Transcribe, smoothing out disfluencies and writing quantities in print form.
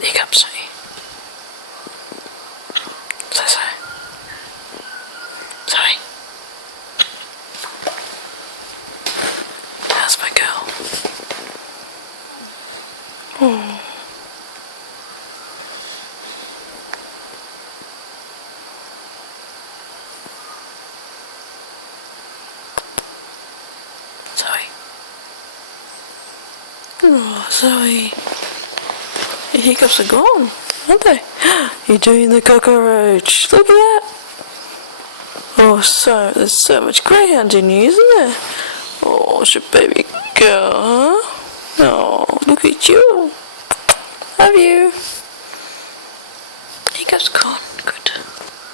Hiccups. Zoe. Zoe. How's my girl? Oh. Zoe. Oh, Zoe. Your hiccups are gone, aren't they? You're doing the cockroach. Look at that. Oh, there's so much greyhound in you, isn't there? Oh, it's your baby girl. Oh, look at you. Love you. Hiccups gone. Good.